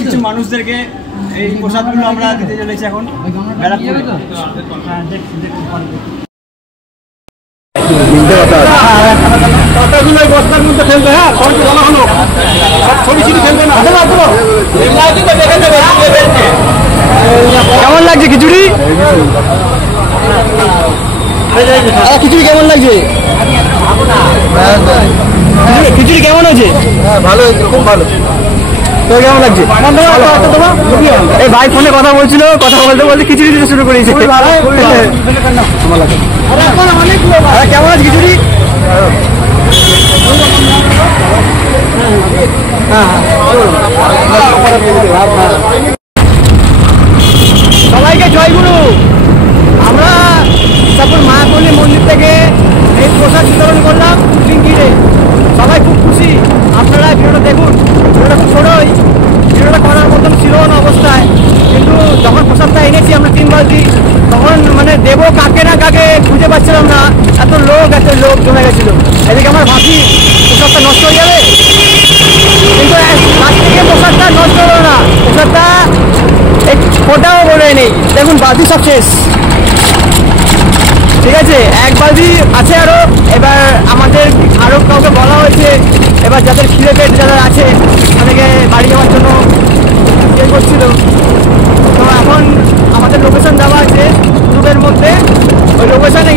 কিছু মানুষদেরকে এই প্রসাদগুলো আমরা দিতে চলেছি এখন ব্যারাকপুরে। বস্তার মধ্যে ফেলবে, হ্যাঁ বলা হলো ছবি ছিটি ফেলবে না। কেমন লাগছে খিচুড়ি? খিচুড়ি কেমন লাগছে? খিচুড়ি কেমন হয়েছে? ভালো হয়েছে, খুব ভালো। তো কেমন লাগছে? এই ভাই ফোনে কথা বলছিল, কথা বলতে বলতে খিচুড়ি দিতে শুরু করেছে। কেমন আছে খিচুড়ি? সবাইকে জয়গুরু। আমরা তারপর মায়াপল্লী মন্দির থেকে এই প্রসাদ বিতরণ করলাম ঘিরে। সবাই খুব খুশি। আপনারা ভিডিওটা দেখুন। ভিডিওটা খুব ছোটোই, ভিডিওটা করার মতন ছিল না অবস্থায়, কিন্তু যখন প্রসাদটা এনেছি আমরা 3 বালতি, তখন মানে দেবো কাকে না কাকে খুঁজে পাচ্ছিলাম না। এত লোক জমে গেছিল। এদিকে আমার ভাবি প্রসাদটা নষ্ট হয়ে যাবে, কিন্তু আজ থেকে প্রসাদটা নষ্ট হলো না। প্রসাদটা ফোটাও বলে নেই। দেখুন বালতি সব শেষ। ঠিক আছে, 1 বালতি আছে আরও। এবার আমাদের আরও কাউকে বলা হয়েছে, এবার যাদের খিদে পেট যারা আছে তাদেরকে বাড়ি যাওয়ার জন্য ইয়ে করছিল। তো এখন আমাদের লোকেশন দেওয়া আছে গ্রুপের মধ্যে, ওই লোকেশনে